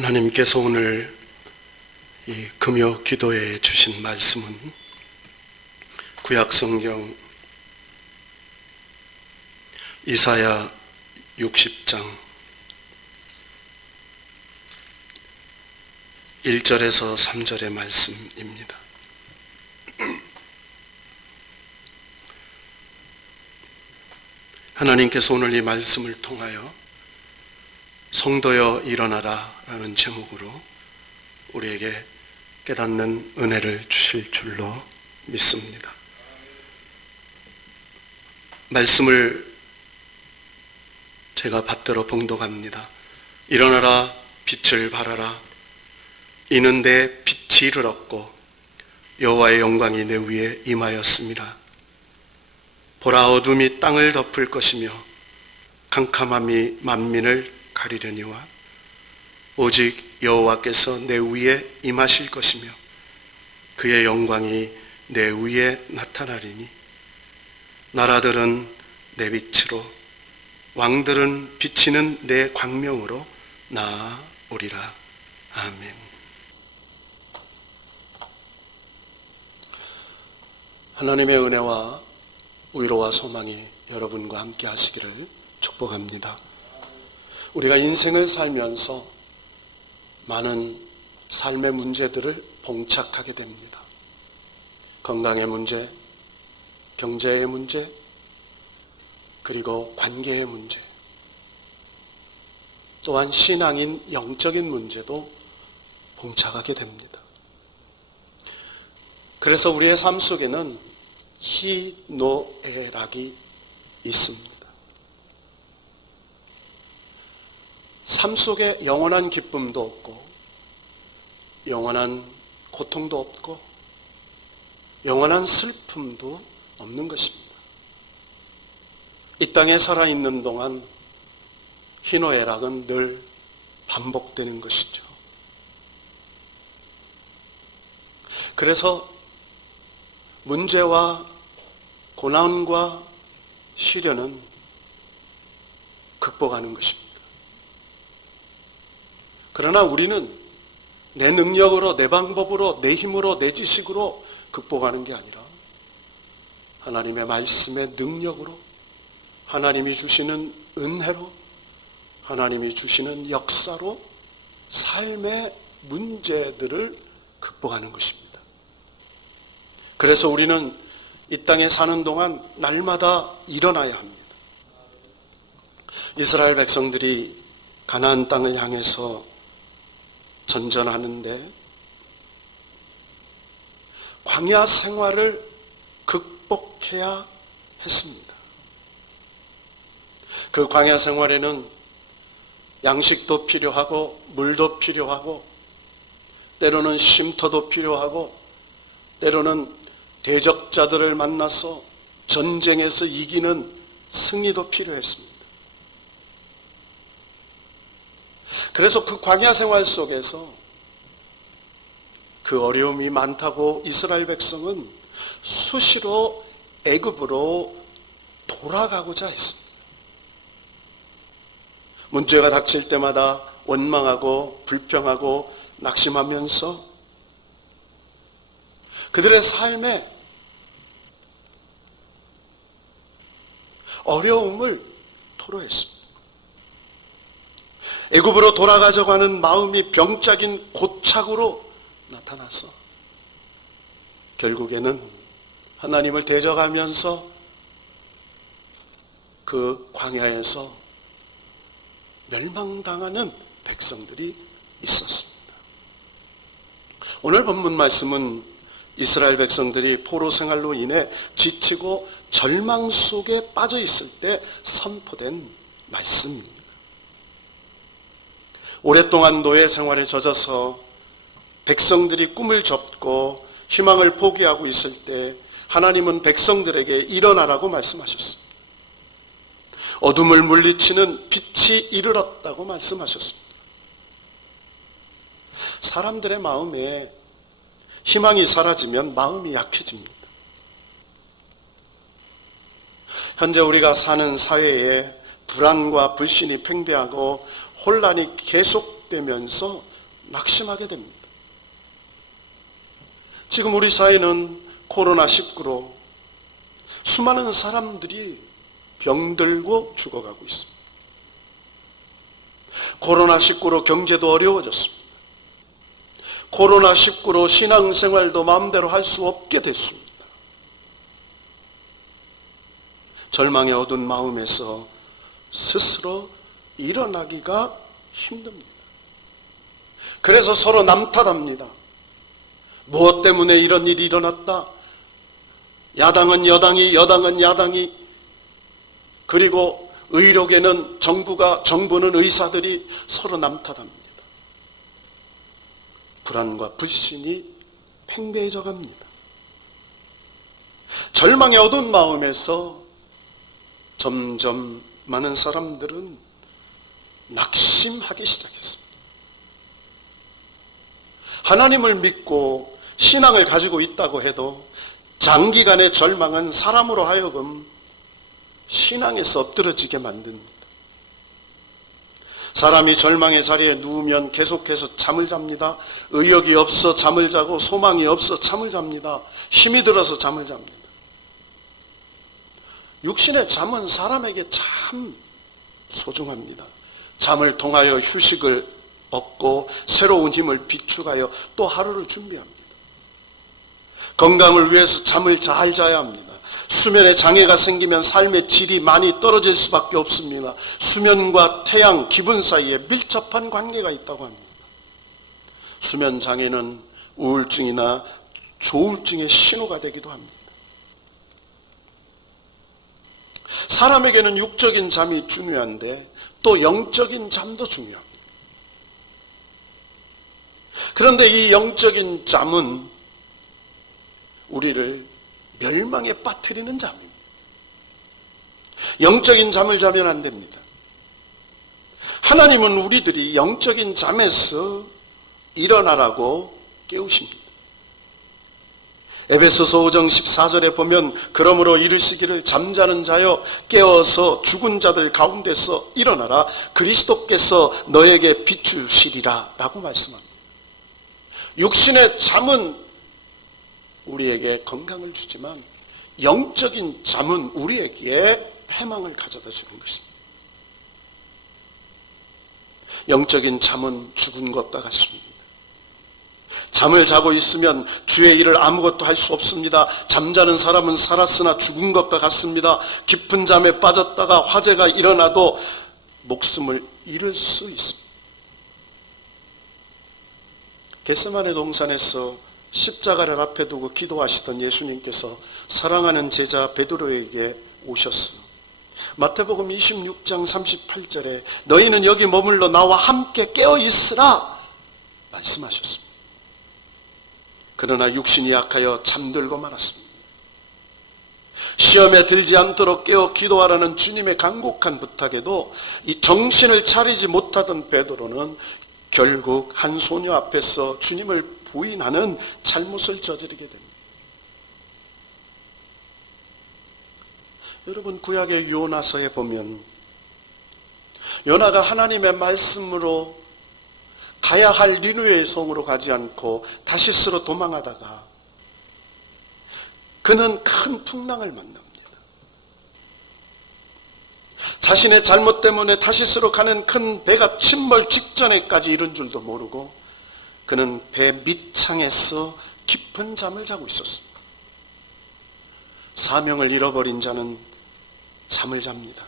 하나님께서 오늘 이 금요 기도에 주신 말씀은 구약성경 이사야 60장 1절에서 3절의 말씀입니다. 하나님께서 오늘 이 말씀을 통하여 성도여 일어나라 라는 제목으로 우리에게 깨닫는 은혜를 주실 줄로 믿습니다. 말씀을 제가 받들어 봉독합니다. 일어나라 빛을 발하라 이는 내 빛이 이르렀고 여호와의 영광이 내 위에 임하였습니다. 보라 어둠이 땅을 덮을 것이며 캄캄함이 만민을 가리려니와 오직 여호와께서 내 위에 임하실 것이며 그의 영광이 내 위에 나타나리니 나라들은 내 빛으로 왕들은 비치는 내 광명으로 나아오리라. 아멘. 하나님의 은혜와 위로와 소망이 여러분과 함께 하시기를 축복합니다. 우리가 인생을 살면서 많은 삶의 문제들을 봉착하게 됩니다. 건강의 문제, 경제의 문제, 그리고 관계의 문제, 또한 신앙인 영적인 문제도 봉착하게 됩니다. 그래서 우리의 삶 속에는 희노애락이 있습니다. 삶 속에 영원한 기쁨도 없고 영원한 고통도 없고 영원한 슬픔도 없는 것입니다. 이 땅에 살아있는 동안 희노애락은 늘 반복되는 것이죠. 그래서 문제와 고난과 시련은 극복하는 것입니다. 그러나 우리는 내 능력으로, 내 방법으로, 내 힘으로, 내 지식으로 극복하는 게 아니라 하나님의 말씀의 능력으로, 하나님이 주시는 은혜로, 하나님이 주시는 역사로 삶의 문제들을 극복하는 것입니다. 그래서 우리는 이 땅에 사는 동안 날마다 일어나야 합니다. 이스라엘 백성들이 가나안 땅을 향해서 전전하는데 광야 생활을 극복해야 했습니다. 그 광야 생활에는 양식도 필요하고 물도 필요하고 때로는 쉼터도 필요하고 때로는 대적자들을 만나서 전쟁에서 이기는 승리도 필요했습니다. 그래서 그 광야 생활 속에서 그 어려움이 많다고 이스라엘 백성은 수시로 애굽으로 돌아가고자 했습니다. 문제가 닥칠 때마다 원망하고 불평하고 낙심하면서 그들의 삶에 어려움을 토로했습니다. 애굽으로 돌아가자고 하는 마음이 병적인 고착으로 나타나서 결국에는 하나님을 대적하면서 그 광야에서 멸망당하는 백성들이 있었습니다. 오늘 본문 말씀은 이스라엘 백성들이 포로 생활로 인해 지치고 절망 속에 빠져 있을 때 선포된 말씀입니다. 오랫동안 노예 생활에 젖어서 백성들이 꿈을 접고 희망을 포기하고 있을 때 하나님은 백성들에게 일어나라고 말씀하셨습니다. 어둠을 물리치는 빛이 이르렀다고 말씀하셨습니다. 사람들의 마음에 희망이 사라지면 마음이 약해집니다. 현재 우리가 사는 사회에 불안과 불신이 팽배하고 혼란이 계속되면서 낙심하게 됩니다. 지금 우리 사회는 코로나19로 수많은 사람들이 병들고 죽어가고 있습니다. 코로나19로 경제도 어려워졌습니다. 코로나19로 신앙생활도 마음대로 할 수 없게 됐습니다. 절망의 어두운 마음에서 스스로 일어나기가 힘듭니다. 그래서 서로 남탓합니다. 무엇 때문에 이런 일이 일어났다? 야당은 여당이, 여당은 야당이, 그리고 의료계는 정부는 의사들이 서로 남탓합니다. 불안과 불신이 팽배해져 갑니다. 절망의 어두운 마음에서 점점 많은 사람들은 낙심하기 시작했습니다. 하나님을 믿고 신앙을 가지고 있다고 해도 장기간의 절망은 사람으로 하여금 신앙에서 엎드러지게 만듭니다. 사람이 절망의 자리에 누우면 계속해서 잠을 잡니다. 의욕이 없어 잠을 자고 소망이 없어 잠을 잡니다. 힘이 들어서 잠을 잡니다. 육신의 잠은 사람에게 참 소중합니다. 잠을 통하여 휴식을 얻고 새로운 힘을 비축하여 또 하루를 준비합니다. 건강을 위해서 잠을 잘 자야 합니다. 수면에 장애가 생기면 삶의 질이 많이 떨어질 수밖에 없습니다. 수면과 태양, 기분 사이에 밀접한 관계가 있다고 합니다. 수면 장애는 우울증이나 조울증의 신호가 되기도 합니다. 사람에게는 육적인 잠이 중요한데 또 영적인 잠도 중요합니다. 그런데 이 영적인 잠은 우리를 멸망에 빠뜨리는 잠입니다. 영적인 잠을 자면 안 됩니다. 하나님은 우리들이 영적인 잠에서 일어나라고 깨우십니다. 에베소서 5장 14절에 보면 그러므로 이르시기를 잠자는 자여 깨어서 죽은 자들 가운데서 일어나라 그리스도께서 너에게 비추시리라 라고 말씀합니다. 육신의 잠은 우리에게 건강을 주지만 영적인 잠은 우리에게 패망을 가져다 주는 것입니다. 영적인 잠은 죽은 것과 같습니다. 잠을 자고 있으면 주의 일을 아무것도 할 수 없습니다. 잠자는 사람은 살았으나 죽은 것과 같습니다. 깊은 잠에 빠졌다가 화재가 일어나도 목숨을 잃을 수 있습니다. 겟세마네 동산에서 십자가를 앞에 두고 기도하시던 예수님께서 사랑하는 제자 베드로에게 오셨어요. 마태복음 26장 38절에 너희는 여기 머물러 나와 함께 깨어 있으라 말씀하셨습니다. 그러나 육신이 약하여 잠들고 말았습니다. 시험에 들지 않도록 깨어 기도하라는 주님의 간곡한 부탁에도 이 정신을 차리지 못하던 베드로는 결국 한 소녀 앞에서 주님을 부인하는 잘못을 저지르게 됩니다. 여러분, 구약의 요나서에 보면 요나가 하나님의 말씀으로 가야 할 니느웨의 성으로 가지 않고 다시스로 도망하다가 그는 큰 풍랑을 만납니다. 자신의 잘못 때문에 다시스로 가는 큰 배가 침몰 직전에까지 이른 줄도 모르고 그는 배 밑창에서 깊은 잠을 자고 있었습니다. 사명을 잃어버린 자는 잠을 잡니다.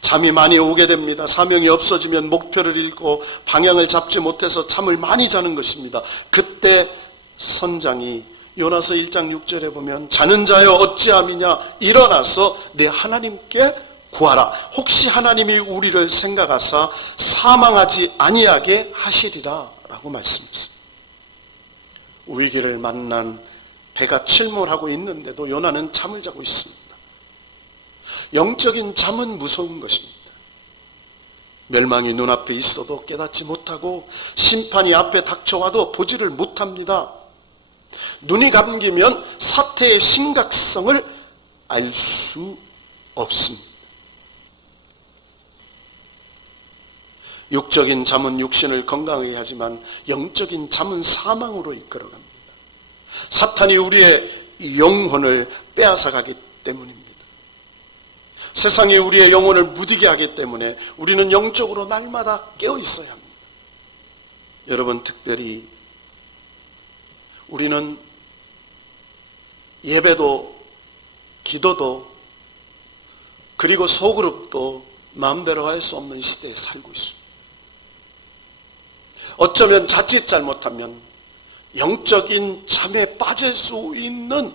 잠이 많이 오게 됩니다. 사명이 없어지면 목표를 잃고 방향을 잡지 못해서 잠을 많이 자는 것입니다. 그때 선장이 요나서 1장 6절에 보면 자는 자여 어찌함이냐 일어나서 내 하나님께 구하라. 혹시 하나님이 우리를 생각하사 사망하지 아니하게 하시리라 라고 말씀했습니다. 위기를 만난 배가 침몰하고 있는데도 요나는 잠을 자고 있습니다. 영적인 잠은 무서운 것입니다. 멸망이 눈앞에 있어도 깨닫지 못하고 심판이 앞에 닥쳐와도 보지를 못합니다. 눈이 감기면 사태의 심각성을 알 수 없습니다. 육적인 잠은 육신을 건강하게 하지만 영적인 잠은 사망으로 이끌어갑니다. 사탄이 우리의 영혼을 빼앗아가기 때문입니다. 세상이 우리의 영혼을 무디게 하기 때문에 우리는 영적으로 날마다 깨어 있어야 합니다. 여러분, 특별히 우리는 예배도 기도도 그리고 소그룹도 마음대로 할 수 없는 시대에 살고 있습니다. 어쩌면 자칫 잘못하면 영적인 잠에 빠질 수 있는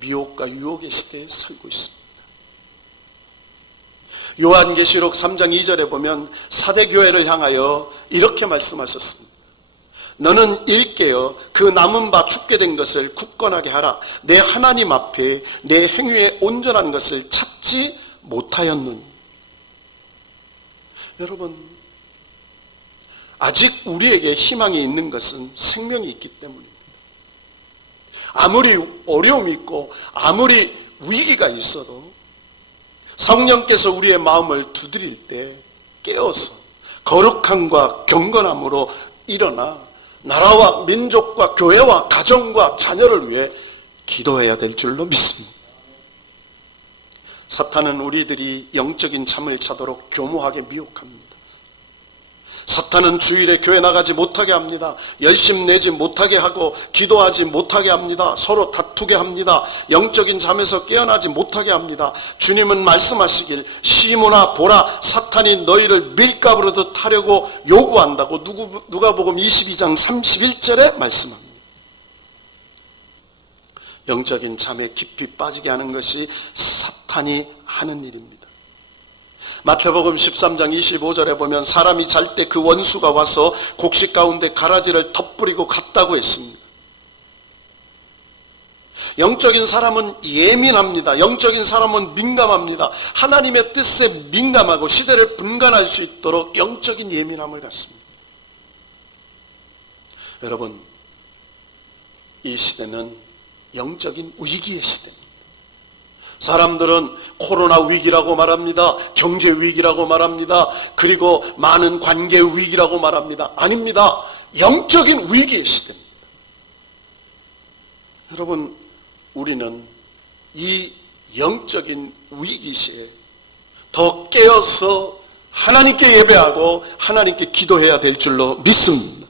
미혹과 유혹의 시대에 살고 있습니다. 요한계시록 3장 2절에 보면 사대 교회를 향하여 이렇게 말씀하셨습니다. 너는 일깨어 그 남은 바 죽게 된 것을 굳건하게 하라. 내 하나님 앞에 내 행위에 온전한 것을 찾지 못하였느니. 여러분, 아직 우리에게 희망이 있는 것은 생명이 있기 때문입니다. 아무리 어려움이 있고 아무리 위기가 있어도 성령께서 우리의 마음을 두드릴 때 깨어서 거룩함과 경건함으로 일어나 나라와 민족과 교회와 가정과 자녀를 위해 기도해야 될 줄로 믿습니다. 사탄은 우리들이 영적인 잠을 자도록 교모하게 미혹합니다. 사탄은 주일에 교회 나가지 못하게 합니다. 열심 내지 못하게 하고 기도하지 못하게 합니다. 서로 다투게 합니다. 영적인 잠에서 깨어나지 못하게 합니다. 주님은 말씀하시길 시몬아 보라, 사탄이 너희를 밀가부르듯 하려고 요구한다고 누가복음 22장 31절에 말씀합니다. 영적인 잠에 깊이 빠지게 하는 것이 사탄이 하는 일입니다. 마태복음 13장 25절에 보면 사람이 잘 때 그 원수가 와서 곡식 가운데 가라지를 덧뿌리고 갔다고 했습니다. 영적인 사람은 예민합니다. 영적인 사람은 민감합니다. 하나님의 뜻에 민감하고 시대를 분간할 수 있도록 영적인 예민함을 갖습니다. 여러분, 이 시대는 영적인 위기의 시대입니다. 사람들은 코로나 위기라고 말합니다. 경제 위기라고 말합니다. 그리고 많은 관계 위기라고 말합니다. 아닙니다. 영적인 위기의 시대입니다. 여러분, 우리는 이 영적인 위기 시에 더 깨어서 하나님께 예배하고 하나님께 기도해야 될 줄로 믿습니다.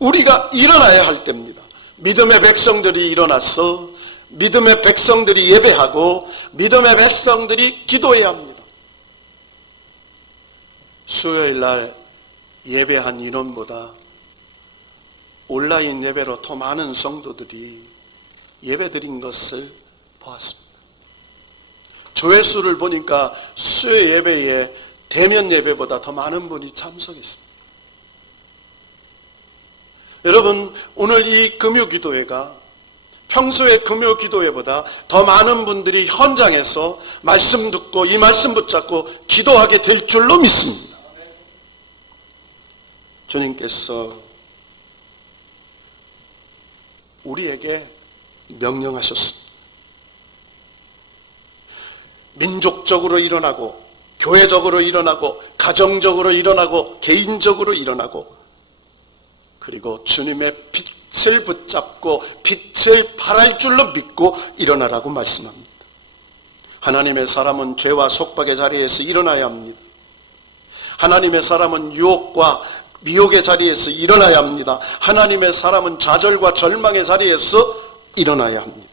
우리가 일어나야 할 때입니다. 믿음의 백성들이 일어나서 믿음의 백성들이 예배하고 믿음의 백성들이 기도해야 합니다. 수요일 날 예배한 인원보다 온라인 예배로 더 많은 성도들이 예배드린 것을 보았습니다. 조회수를 보니까 수요 예배에 대면 예배보다 더 많은 분이 참석했습니다. 여러분, 오늘 이 금요 기도회가 평소의 금요 기도회보다 더 많은 분들이 현장에서 말씀 듣고 이 말씀 붙잡고 기도하게 될 줄로 믿습니다. 주님께서 우리에게 명령하셨습니다. 민족적으로 일어나고 교회적으로 일어나고 가정적으로 일어나고 개인적으로 일어나고 그리고 주님의 빛을 붙잡고 빛을 발할 줄로 믿고 일어나라고 말씀합니다. 하나님의 사람은 죄와 속박의 자리에서 일어나야 합니다. 하나님의 사람은 유혹과 미혹의 자리에서 일어나야 합니다. 하나님의 사람은 좌절과 절망의 자리에서 일어나야 합니다.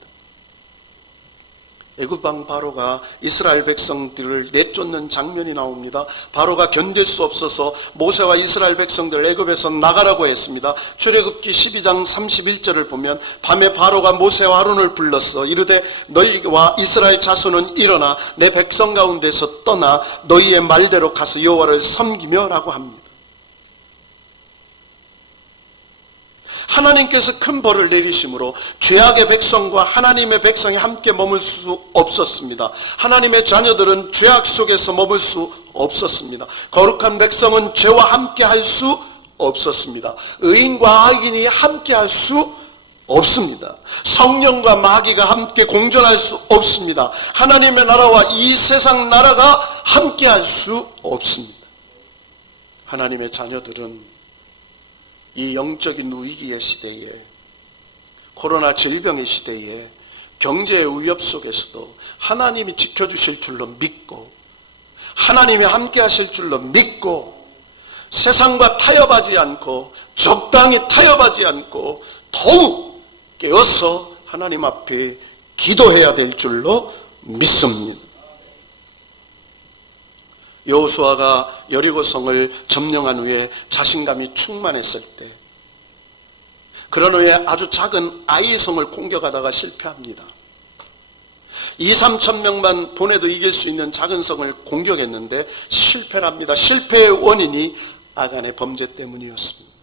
애굽왕 바로가 이스라엘 백성들을 내쫓는 장면이 나옵니다. 바로가 견딜 수 없어서 모세와 이스라엘 백성들 애굽에서 나가라고 했습니다. 출애굽기 12장 31절을 보면 밤에 바로가 모세와 아론을 불렀어 이르되 너희와 이스라엘 자손은 일어나 내 백성 가운데서 떠나 너희의 말대로 가서 여호와를 섬기며 라고 합니다. 하나님께서 큰 벌을 내리심으로 죄악의 백성과 하나님의 백성이 함께 머물 수 없었습니다. 하나님의 자녀들은 죄악 속에서 머물 수 없었습니다. 거룩한 백성은 죄와 함께 할 수 없었습니다. 의인과 악인이 함께 할 수 없습니다. 성령과 마귀가 함께 공존할 수 없습니다. 하나님의 나라와 이 세상 나라가 함께 할 수 없습니다. 하나님의 자녀들은 이 영적인 위기의 시대에, 코로나 질병의 시대에, 경제의 위협 속에서도 하나님이 지켜주실 줄로 믿고, 하나님이 함께 하실 줄로 믿고, 세상과 타협하지 않고, 적당히 타협하지 않고, 더욱 깨어서 하나님 앞에 기도해야 될 줄로 믿습니다. 여호수아가 여리고성을 점령한 후에 자신감이 충만했을 때, 그런 후에 아주 작은 아이성을 공격하다가 실패합니다. 2-3천 명만 보내도 이길 수 있는 작은 성을 공격했는데 실패를 합니다. 실패의 원인이 아간의 범죄 때문이었습니다.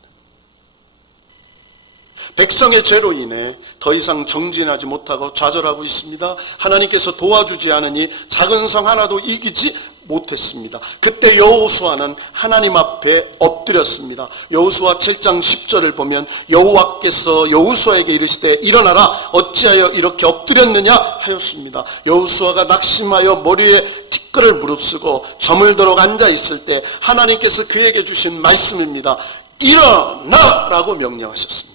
백성의 죄로 인해 더 이상 정진하지 못하고 좌절하고 있습니다. 하나님께서 도와주지 않으니 작은 성 하나도 이기지 못했습니다. 그때 여호수아는 하나님 앞에 엎드렸습니다. 여호수아 7장 10절을 보면 여호와께서 여호수아에게 이르시되 일어나라, 어찌하여 이렇게 엎드렸느냐 하였습니다. 여호수아가 낙심하여 머리에 티끌을 무릅쓰고 저물도록 앉아 있을 때 하나님께서 그에게 주신 말씀입니다. 일어나라고 명령하셨습니다.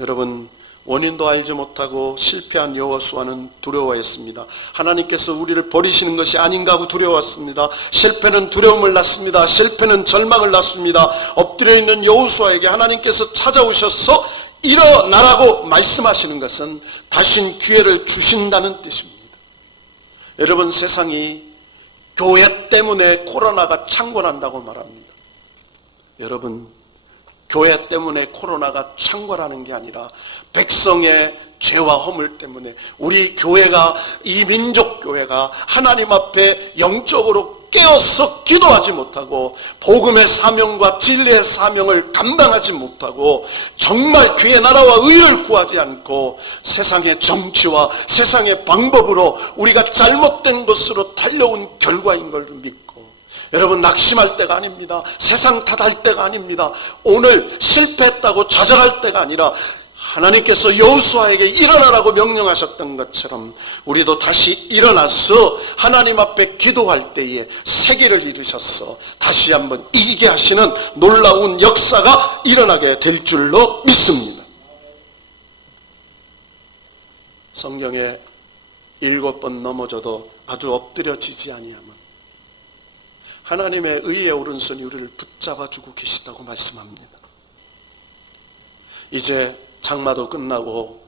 여러분, 원인도 알지 못하고 실패한 여호수아는 두려워했습니다. 하나님께서 우리를 버리시는 것이 아닌가 하고 두려웠습니다. 실패는 두려움을 낳습니다. 실패는 절망을 낳습니다. 엎드려 있는 여호수아에게 하나님께서 찾아오셔서 일어나라고 말씀하시는 것은 다신 기회를 주신다는 뜻입니다. 여러분, 세상이 교회 때문에 코로나가 창궐한다고 말합니다. 여러분, 교회 때문에 코로나가 창궐하는 게 아니라 백성의 죄와 허물 때문에 우리 교회가, 이 민족교회가 하나님 앞에 영적으로 깨어서 기도하지 못하고 복음의 사명과 진리의 사명을 감당하지 못하고 정말 그의 나라와 의를 구하지 않고 세상의 정치와 세상의 방법으로 우리가 잘못된 것으로 달려온 결과인 걸 믿고, 여러분, 낙심할 때가 아닙니다. 세상 탓할 때가 아닙니다. 오늘 실패했다고 좌절할 때가 아니라 하나님께서 여호수아에게 일어나라고 명령하셨던 것처럼 우리도 다시 일어나서 하나님 앞에 기도할 때에 세기를 이루셔서 다시 한번 이기게 하시는 놀라운 역사가 일어나게 될 줄로 믿습니다. 성경에 7번 넘어져도 아주 엎드려지지 아니하면 하나님의 의의 오른손이 우리를 붙잡아주고 계시다고 말씀합니다. 이제 장마도 끝나고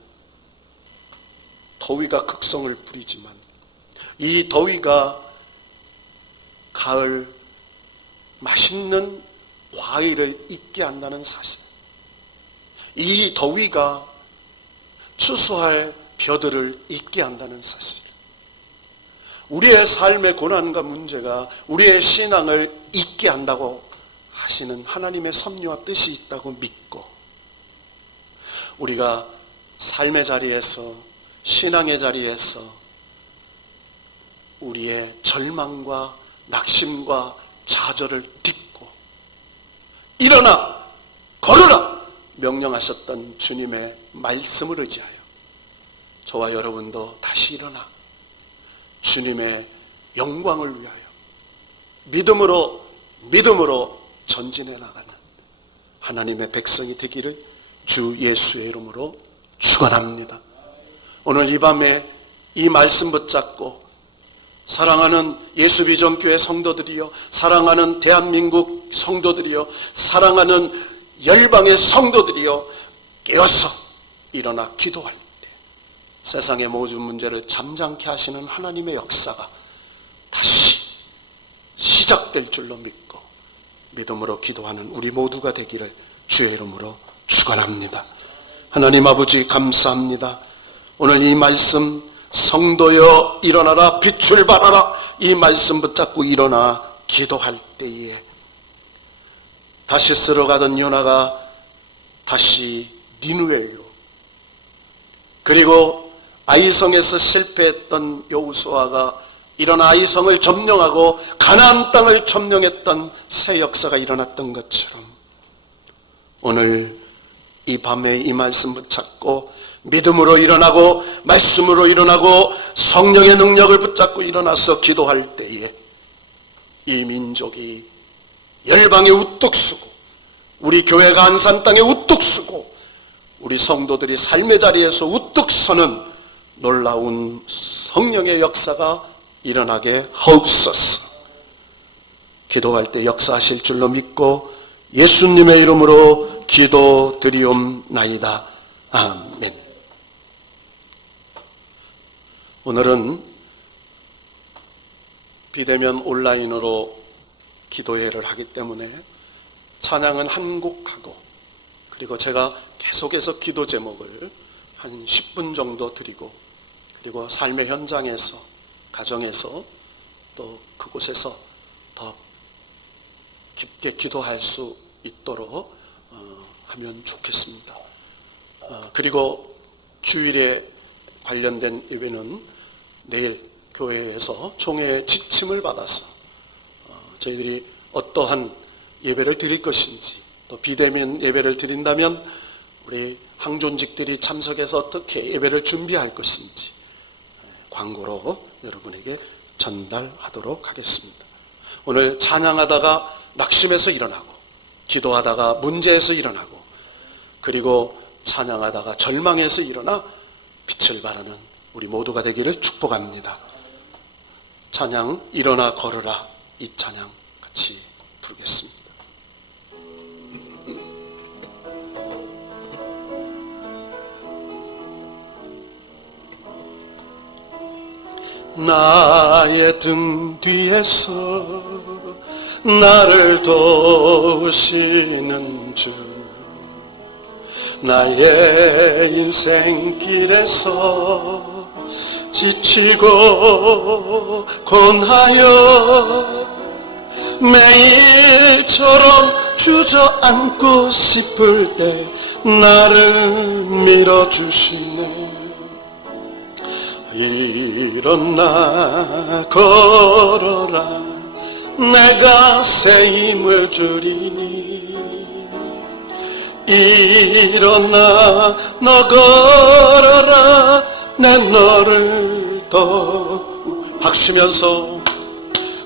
더위가 극성을 부리지만 이 더위가 가을 맛있는 과일을 잊게 한다는 사실, 이 더위가 추수할 벼들을 잊게 한다는 사실, 우리의 삶의 고난과 문제가 우리의 신앙을 잊게 한다고 하시는 하나님의 섭리와 뜻이 있다고 믿고, 우리가 삶의 자리에서, 신앙의 자리에서 우리의 절망과 낙심과 좌절을 딛고 일어나 걸으라 명령하셨던 주님의 말씀을 의지하여 저와 여러분도 다시 일어나 주님의 영광을 위하여 믿음으로 전진해 나가는 하나님의 백성이 되기를 주 예수의 이름으로 축원합니다. 오늘 이 밤에 이 말씀 붙잡고 사랑하는 예수비전교회 성도들이여, 사랑하는 대한민국 성도들이여, 사랑하는 열방의 성도들이여, 깨어서 일어나 기도할 때 세상의 모든 문제를 잠잠케 하시는 하나님의 역사가 다시 시작될 줄로 믿고 믿음으로 기도하는 우리 모두가 되기를 주의 이름으로 축원합니다. 하나님 아버지, 감사합니다. 오늘 이 말씀, 성도여 일어나라 빛을 발하라, 이 말씀 붙잡고 일어나 기도할 때에 다시 쓸어가던 요나가 다시 니느웨로, 그리고 아이성에서 실패했던 여호수아가 일어나 아이성을 점령하고 가나안 땅을 점령했던 새 역사가 일어났던 것처럼 오늘 이 밤에 이 말씀 붙잡고 믿음으로 일어나고 말씀으로 일어나고 성령의 능력을 붙잡고 일어나서 기도할 때에 이 민족이 열방에 우뚝 서고 우리 교회가 안산 땅에 우뚝 서고 우리 성도들이 삶의 자리에서 우뚝 서는 놀라운 성령의 역사가 일어나게 하옵소서. 기도할 때 역사하실 줄로 믿고 예수님의 이름으로 기도드리옵나이다. 아멘. 오늘은 비대면 온라인으로 기도회를 하기 때문에 찬양은 한 곡하고 그리고 제가 계속해서 기도 제목을 한 10분 정도 드리고 그리고 삶의 현장에서 가정에서 또 그곳에서 더 깊게 기도할 수 있도록 하면 좋겠습니다. 그리고 주일에 관련된 예배는 내일 교회에서 총회의 지침을 받아서 저희들이 어떠한 예배를 드릴 것인지 또 비대면 예배를 드린다면 우리 항존직들이 참석해서 어떻게 예배를 준비할 것인지 광고로 여러분에게 전달하도록 하겠습니다. 오늘 찬양하다가 낙심해서 일어나고 기도하다가 문제에서 일어나고 그리고 찬양하다가 절망해서 일어나 빛을 발하는 우리 모두가 되기를 축복합니다. 찬양 일어나 걸으라, 이 찬양 같이 부르겠습니다. 나의 등 뒤에서 나를 도우시는 주, 나의 인생길에서 지치고 곤하여 매일처럼 주저앉고 싶을 때 나를 밀어주시네. 일어나 걸어라, 내가 새 힘을 주리니. 일어나 너 걸어라, 내 너를 더 박수면서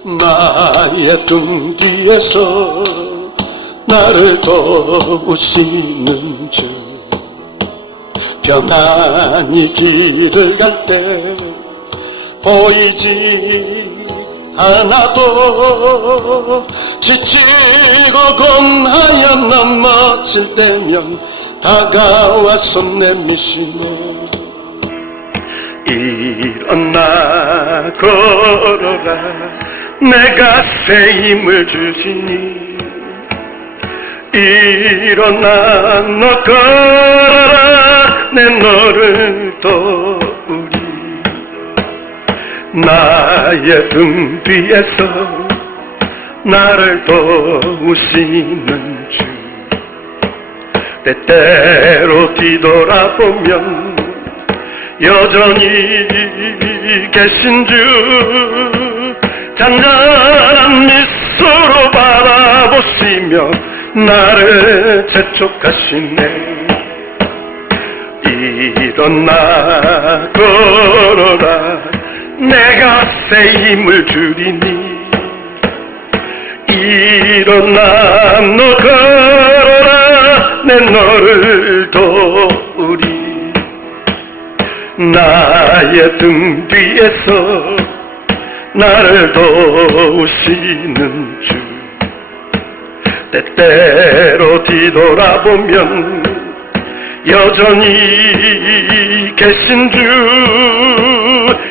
나의 등 뒤에서 나를 도우시는 주, 편안히 길을 갈 때 보이지 않아도 지치고 곤하여 넘어질 때면 다가와서 내미시네. 일어나 걸어라, 내가 새 힘을 주시니. 일어나 너 걸어라, 내 너를 도우리. 나의 등 뒤에서 나를 도우시는 주, 때때로 뒤돌아보면 여전히 계신 주, 잔잔한 미소로 바라보시며 나를 재촉하시네. 일어나 걸어라, 내가 새 힘을 주리니. 일어나 너 걸어라, 내 너를 도우리. 나의 등 뒤에서 나를 도우시는 주, 때때로 뒤돌아보면 여전히 계신 주,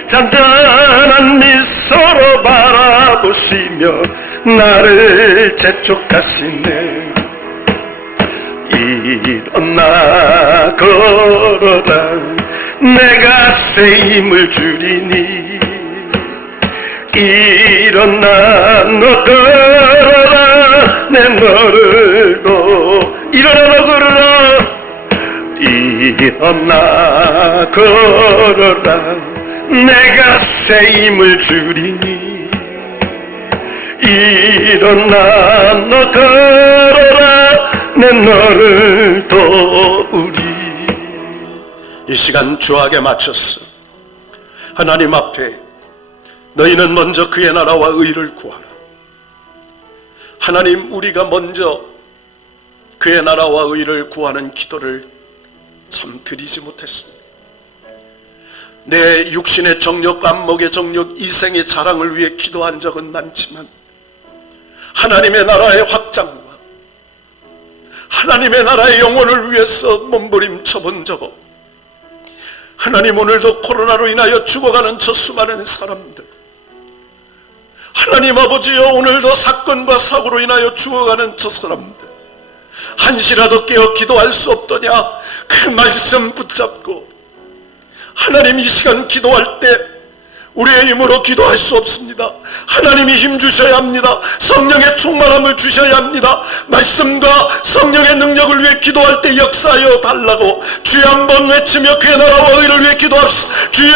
잔잔한 미소로 바라보시며 나를 재촉하시네. 일어나 걸어라, 내가 새 힘을 주리니. 일어나 너 걸어라, 내 너를 일어나 너 걸어라. 일어나 걸어라, 내가 새 힘을 주리니. 일어나 너 걸어라, 내 너를 도우리. 이 시간 주악에 맞췄어. 하나님 앞에 너희는 먼저 그의 나라와 의를 구하라. 하나님, 우리가 먼저 그의 나라와 의를 구하는 기도를 참 드리지 못했습니다. 내 육신의 정욕, 안목의 정욕, 이생의 자랑을 위해 기도한 적은 많지만 하나님의 나라의 확장과 하나님의 나라의 영혼을 위해서 몸부림쳐 본 적 없고, 하나님, 오늘도 코로나로 인하여 죽어가는 저 수많은 사람들, 하나님 아버지여, 오늘도 사건과 사고로 인하여 죽어가는 저 사람들, 한시라도 깨어 기도할 수 없더냐, 그 말씀 붙잡고 하나님, 이 시간 기도할 때 우리의 힘으로 기도할 수 없습니다. 하나님이 힘 주셔야 합니다. 성령의 충만함을 주셔야 합니다. 말씀과 성령의 능력을 위해 기도할 때 역사하여 달라고 주여 한번 외치며 그의 나라와 의를 위해 기도합시다. 주여!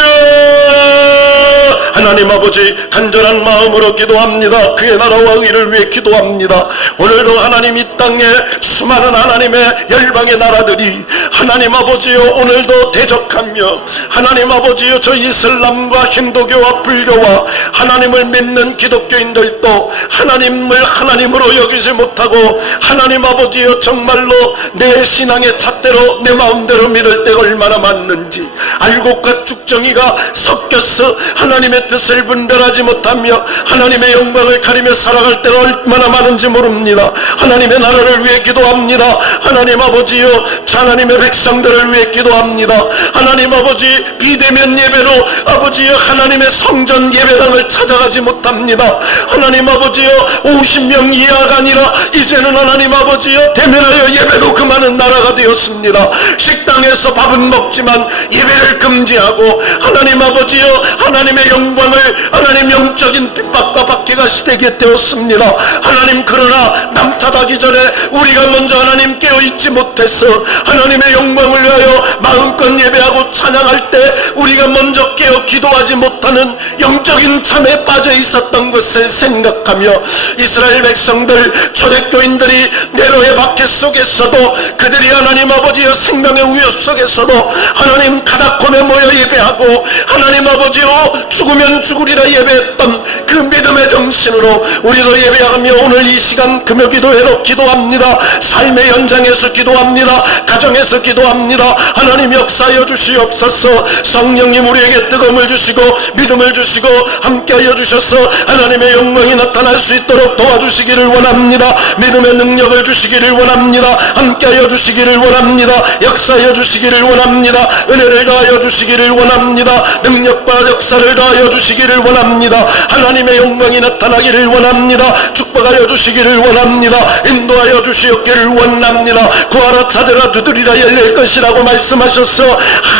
하나님 아버지, 간절한 마음으로 기도합니다. 그의 나라와 의를 위해 기도합니다. 오늘도 하나님, 이 땅에 수많은 하나님의 열방의 나라들이 하나님 아버지여 오늘도 대적하며, 하나님 아버지여 저 이슬람과 힌두교와 불교와 하나님을 믿는 기독교인들도 하나님을 하나님으로 여기지 못하고, 하나님 아버지여 정말로 내 신앙의 잣대로 내 마음대로 믿을 때가 얼마나 많은지, 알곡과 쭉정이가 섞여서 하나님의 뜻을 분별하지 못하며 하나님의 영광을 가리며 살아갈 때가 얼마나 많은지 모릅니다. 하나님의 나라를 위해 기도합니다. 하나님 아버지여, 하나님의 백성들을 위해 기도합니다. 하나님 아버지, 비대면 예배로 아버지여 하나님의 성전 예배당을 찾아가지 못합니다. 하나님 아버지여, 50명 이하가 아니라 이제는 하나님 아버지여 대면하여 예배도 금하는 나라가 되었습니다. 식당에서 밥은 먹지만 예배를 금지하고, 하나님 아버지여 하나님의 영광을, 하나님 영적인 핍박과 박해가 시되게 되었습니다. 하나님, 그러나 남탓하기 전에 우리가 먼저 하나님 깨어있지 못해서 하나님의 영광을 위하여 마음껏 예배하고 찬양할 때 우리가 먼저 깨어 기도하지 못하는 영적인 잠에 빠져 있었던 것을 생각하며, 이스라엘 백성들, 초대교인들이 네로의 박해 속에서도 그들이 하나님 아버지여 생명의 위협 속에서도 하나님 가닥홈에 모여 예배하고, 하나님 아버지여 죽으면 죽으리라 예배했던 그 믿음의 정신으로 우리도 예배하며 오늘 이 시간 금요기도회로 기도합니다. 삶의 현장에서 기도합니다. 가정에서 기도합니다. 하나님 역사하여 주시옵소서. 성령님 우리에게 뜨거움을 주시고 믿음을 주시고 함께하여 주셔서 하나님의 영광이 나타날 수 있도록 도와주시기를 원합니다. 믿음의 능력을 주시기를 원합니다. 함께하여 주시기를 원합니다. 역사하여 주시기를 원합니다. 은혜를 더하여 주시기를 원합니다. 능력과 역사를 더하여 주시기를 원합니다. 하나님의 영광이 나타나기를 원합니다. 축복하여 주시기를 원합니다. 인도하여 주시옵기를 원합니다. 구하라, 찾으라, 두드리라 열릴 것이라고 말씀하셔서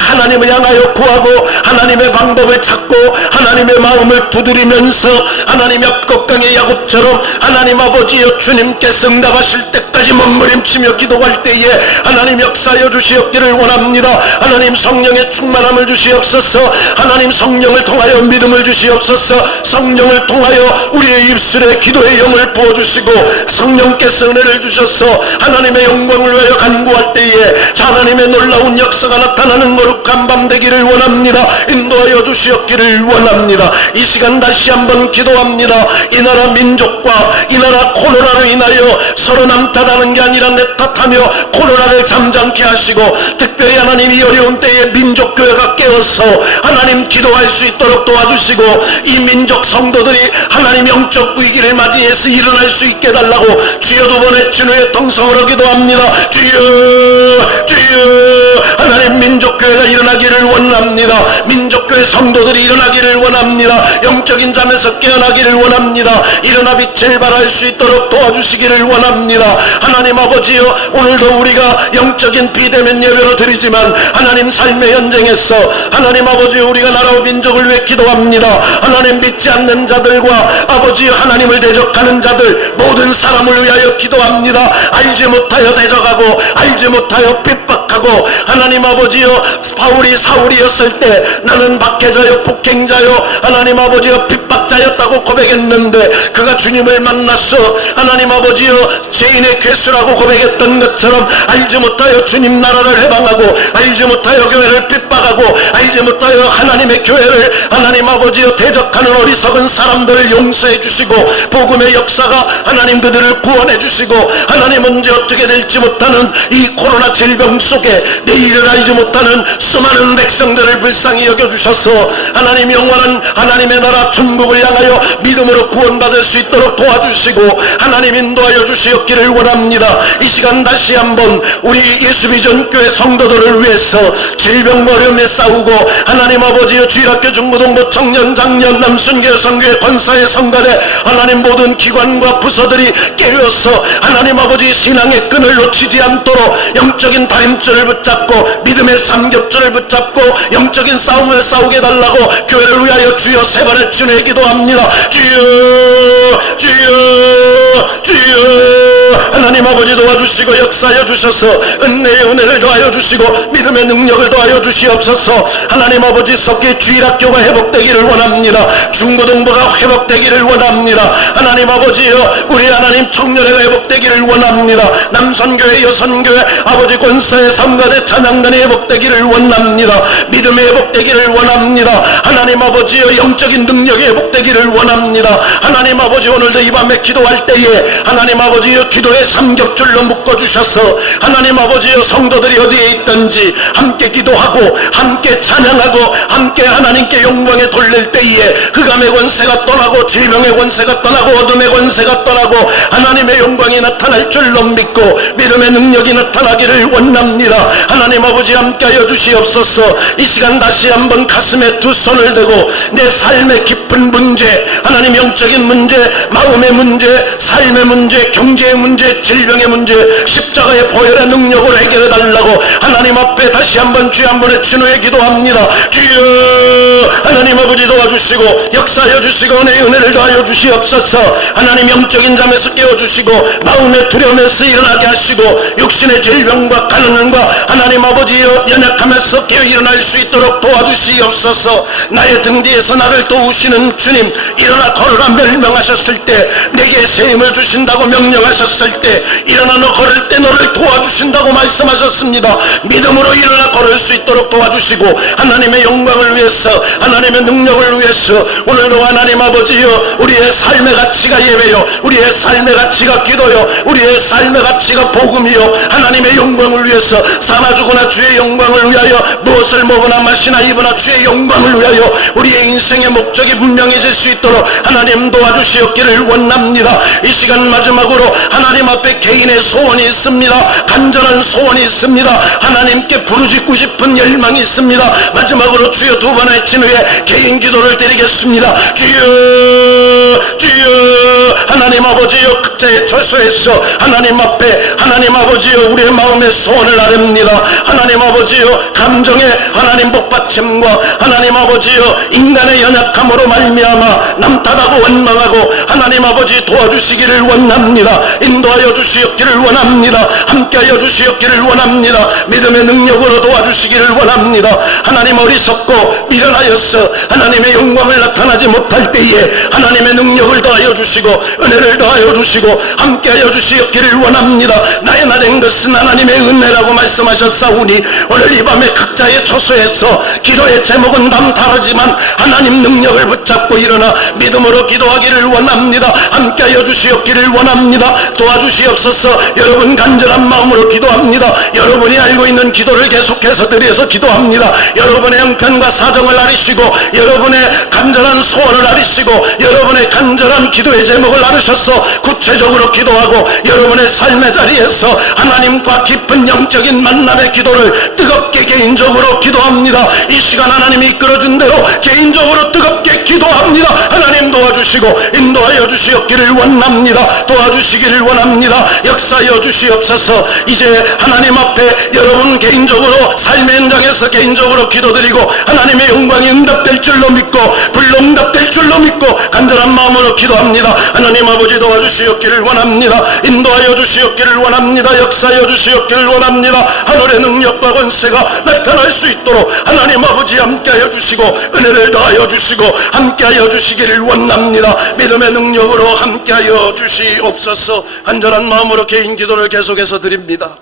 하나님을 향하여 구하고 하나님의 방법을 찾고 하나님의 마음을 두드리면서 하나님 앞곡강의 야곱처럼 하나님 아버지여 주님께서 응답하실 때까지 몸부림치며 기도할 때에 하나님 역사하여 주시옵기를 원합니다. 하나님 성령의 충만함을 주시옵소서. 하나님 성령을 통하여 믿음을 주시옵소서. 성령을 통하여 우리의 입술에 기도의 영을 부어주시고 성령께서 은혜를 주셔서 하나님의 영광을 위하여 간구할 때에 하나님의 놀라운 역사가 나타나는 거룩한 밤 되기를 원합니다. 인도하여 주시옵기를 원합니다. 이 시간 다시 한번 기도합니다. 이 나라 민족과 이 나라 코로나로 인하여 서로 남탓하는 게 아니라 내 탓하며 코로나를 잠잠케 하시고, 특별히 하나님 이 어려운 때에 민족교회가 깨어서 하나님 기도할 수 있도록 도와주시고, 이 민족 성도들이 하나님 영적 위기를 맞이해서 일어날 수 있게 해달라고 주여 두 번의 진우의 통성으로 기도합니다. 주여, 주여. 하나님 민족교회가 일어나기를 원합니다. 민족교회 성도들이 일어나기를 원합니다. 영적인 잠에서 깨어나기를 원합니다. 일어나 빛을 발할 수 있도록 도와주시기를 원합니다. 하나님 아버지여, 오늘도 우리가 영적인 비대면 예배로 드리지만 하나님 삶의 현장에서 하나님 아버지여 우리가 나라와 민족을 위해 기도합니다. 하나님 믿지 않는 자들과 아버지여 하나님을 대적하는 자들 모든 사람을 위하여 기도합니다. 알지 못하여 대적하고 알지 못하여 핍박하고, 하나님 아버지여 바울이 사울이었을 때 나는 박해자여 갱자요 하나님 아버지여 핍박자였다고 고백했는데 그가 주님을 만났어 하나님 아버지여 죄인의 괴수라고 고백했던 것처럼 알지 못하여 주님 나라를 해방하고 알지 못하여 교회를 핍박하고 알지 못하여 하나님의 교회를 하나님 아버지여 대적하는 어리석은 사람들을 용서해 주시고 복음의 역사가 하나님 그들을 구원해 주시고 하나님 언제 어떻게 될지 못하는 이 코로나 질병 속에 내일을 알지 못하는 수많은 백성들을 불쌍히 여겨주셔서 하나님 영원한 하나님의 나라 천국을 향하여 믿음으로 구원받을 수 있도록 도와주시고 하나님 인도하여 주시옵기를 원합니다. 이 시간 다시 한번 우리 예수비전교회 성도들을 위해서 질병과 어려움에 싸우고 하나님 아버지여 주일학교 중고등부 청년 장년 남순교 성교회 권사의 성가대 하나님 모든 기관과 부서들이 깨어서 하나님 아버지 신앙의 끈을 놓치지 않도록 영적인 다림줄을 붙잡고 믿음의 삼겹줄을 붙잡고 영적인 싸움을 싸우게 해달라고 교회를 위하여 주여 세 번의 주님의 기도합니다. 주여 주여 주여 하나님 아버지 도와주시고 역사하여 주셔서 은혜의 은혜를 더하여 주시고 믿음의 능력을 더하여 주시옵소서. 하나님 아버지 속에 주일학교가 회복되기를 원합니다. 중고등부가 회복되기를 원합니다. 하나님 아버지여 우리 하나님 청년회가 회복되기를 원합니다. 남선교회 여선교회 아버지 권사의 성가대 찬양단이 회복되기를 원합니다. 믿음이 회복되기를 원합니다. 하나님 아버지여 영적인 능력이 회복되기를 원합니다. 하나님 아버지 오늘도 이 밤에 기도할 때에 하나님 아버지여 기도의 삼겹줄로 묶어주셔서 하나님 아버지여 성도들이 어디에 있든지 함께 기도하고 함께 찬양하고 함께 하나님께 영광에 돌릴 때에 흑암의 권세가 떠나고 질병의 권세가 떠나고 어둠의 권세가 떠나고 하나님의 영광이 나타날 줄로 믿고 믿음의 능력이 나타나기를 원합니다. 하나님 아버지 함께하여 주시옵소서. 이 시간 다시 한번 가슴에 두 손을 대고 내 삶의 깊은 문제 하나님 영적인 문제 마음의 문제 삶의 문제 경제의 문제 질병의 문제 십자가의 보혈의 능력으로 해결해 달라고 하나님 앞에 다시 한번 주여 한번의 진호에 기도합니다. 주여 하나님 아버지 도와주시고 역사하여 주시고 은혜를 더하여 주시옵소서. 하나님 영적인 잠에서 깨워주시고 마음의 두려움에서 일어나게 하시고 육신의 질병과 가난과 하나님 아버지여 연약함에서 깨어 일어날 수 있도록 도와주시옵소서. 나의 등 뒤에서 나를 도우시는 주님 일어나 걸어라 명령하셨을 때 내게 새 힘을 주신다고 명령하셨을 때 일어나 너 걸을 때 너를 도와주신다고 말씀하셨습니다. 믿음으로 일어나 걸을 수 있도록 도와주시고 하나님의 영광을 위해서 하나님의 능력을 위해서 오늘도 하나님 아버지여 우리의 삶의 가치가 예배요 우리의 삶의 가치가 기도요 우리의 삶의 가치가 복음이요 하나님의 영광을 위해서 사나 죽으나 주의 영광을 위하여 무엇을 먹으나 마시나 입으나 주의 영광을 위하여 우리의 인생의 목적이 분명해질 수 있도록 하나님 도와주시옵기를 원합니다. 이 시간 마지막으로 하나님 앞에 개인의 소원이 있습니다. 간절한 소원이 있습니다. 하나님께 부르짖고 싶은 열망이 있습니다. 마지막으로 주여 두 번의 진후에 개인 기도를 드리겠습니다. 주여 주여 하나님 아버지여 각자의 처소에서 하나님 앞에 하나님 아버지여 우리의 마음의 소원을 아뢰옵니다. 하나님 아버지여 감정의 하나님 복받침과 하나님 아버지여 인간의 연약함으로 말미암아 남탓하고 원망하고 하나님 아버지 도와주시기를 원합니다. 인도하여 주시옵기를 원합니다. 함께하여 주시옵기를 원합니다. 믿음의 능력으로 도와주시기를 원합니다. 하나님 어리석고 미련하여서 하나님의 영광을 나타나지 못할 때에 하나님의 능력을 더하여 주시고 은혜를 더하여 주시고 함께하여 주시옵기를 원합니다. 나의 나된 것은 하나님의 은혜라고 말씀하셨사오니 오늘 이 밤에 각자의 처소에서 기도의 제목은 남다르지만 하나님 능력을 붙잡고 일어나 믿음으로 기도하기를 원합니다. 함께하여 주시옵기를 원합니다. 도와주시옵소서. 여러분 간절한 마음으로 기도합니다. 여러분이 알고 있는 기도를 계속해서 드려서 기도합니다. 여러분의 형편과 사정을 아리시고 여러분의 간절한 소원을 아리시고 여러분의 간절한 기도의 제목을 아르셔서 구체적으로 기도하고 여러분의 삶의 자리에서 하나님과 깊은 영적인 만남의 기도를 뜨겁게 개인적으로 기도합니다. 이 시간 하나님이 이끌어준 대로 개인적으로 뜨겁게 기도합니다. 하나님 도와주시옵소서. 주시고 인도하여 주시옵기를 원합니다. 도와주시기를 원합니다. 역사하여 주시옵소서. 이제 하나님 앞에 여러분 개인적으로 삶의 현장에서 개인적으로 기도드리고 하나님의 영광이 응답될 줄로 믿고 불로 응답될 줄로 믿고 간절한 마음으로 기도합니다. 하나님 아버지 도와주시옵기를 원합니다. 인도하여 주시옵기를 원합니다. 역사하여 주시옵기를 원합니다. 하늘의 능력과 권세가 나타날 수 있도록 하나님 아버지 함께하여 주시고 은혜를 더하여 주시고 함께하여 주시기를 원합니다. 믿음의 능력으로 함께하여 주시옵소서. 간절한 마음으로 개인 기도를 계속해서 드립니다.